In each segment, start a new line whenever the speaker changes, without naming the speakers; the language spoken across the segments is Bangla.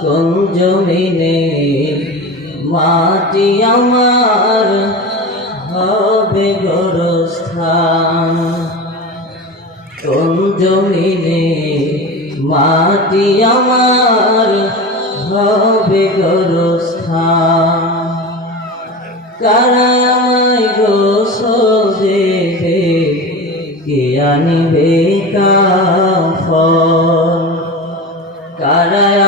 কোন জমিনে মাটি আমার হবে গোরস্থান। কোন জমিনে মাটি আমার হবে গোরস্থান। কারায় গোসল দেবে কে আনিবে কারায়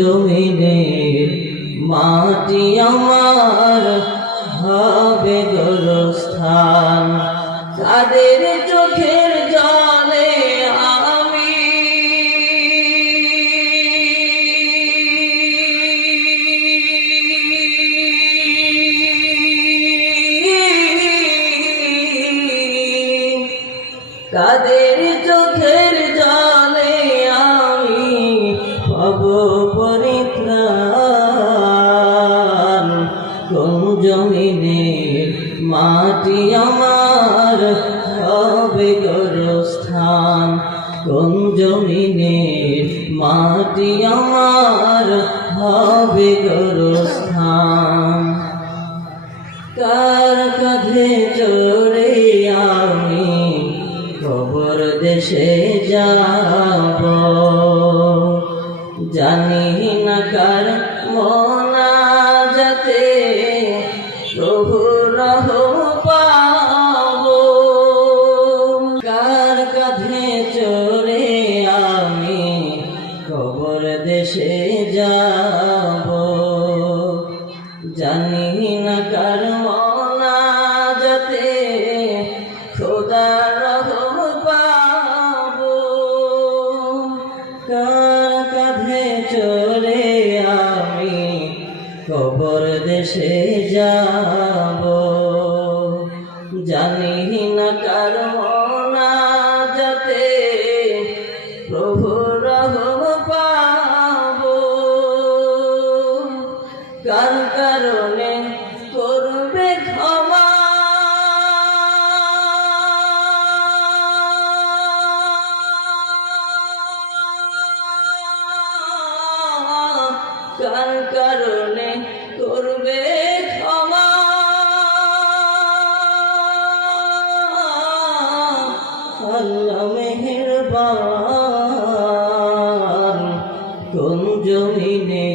জমিনের মাটি আমার হবে গোরস্থান। তাদের চোখের জলে আমি তাদের চোখের জলে কোন জমিনের মাটি আমার হবে গোরস্থান কোন জমিনের মাটি আমার হবে গোরস্থান কার কাঁধে চড়ে আমি খবর দেশে যাব জানি না কার মনা প্রভু রহ পাব। কার কাঁধে চড়ে আমি খবর দেশে যাব? জানি দেশে যাব। জানি না কার কার কারণে করবে ক্ষমা? কার কারণে করবে ক্ষমা। আল্লাহ মেহেরবান কোন জমিনে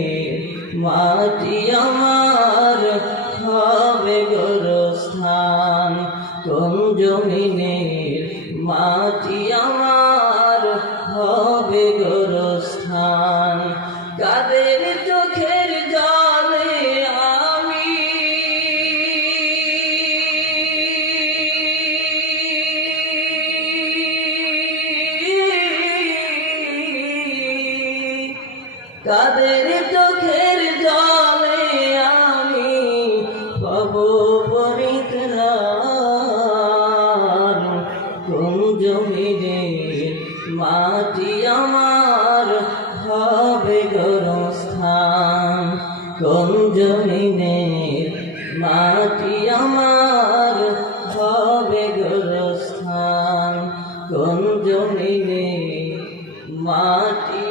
মাটি আমার হবে গোরস্থান। কোন কাদের চোখের জলে আমি পাব পরিত্রাণ। কোন জমিনে মাটি আমার হবে গরস্থান? কোন জমিনে মাটি আমার হবে গরস্থান? কোন জমিনে মাটি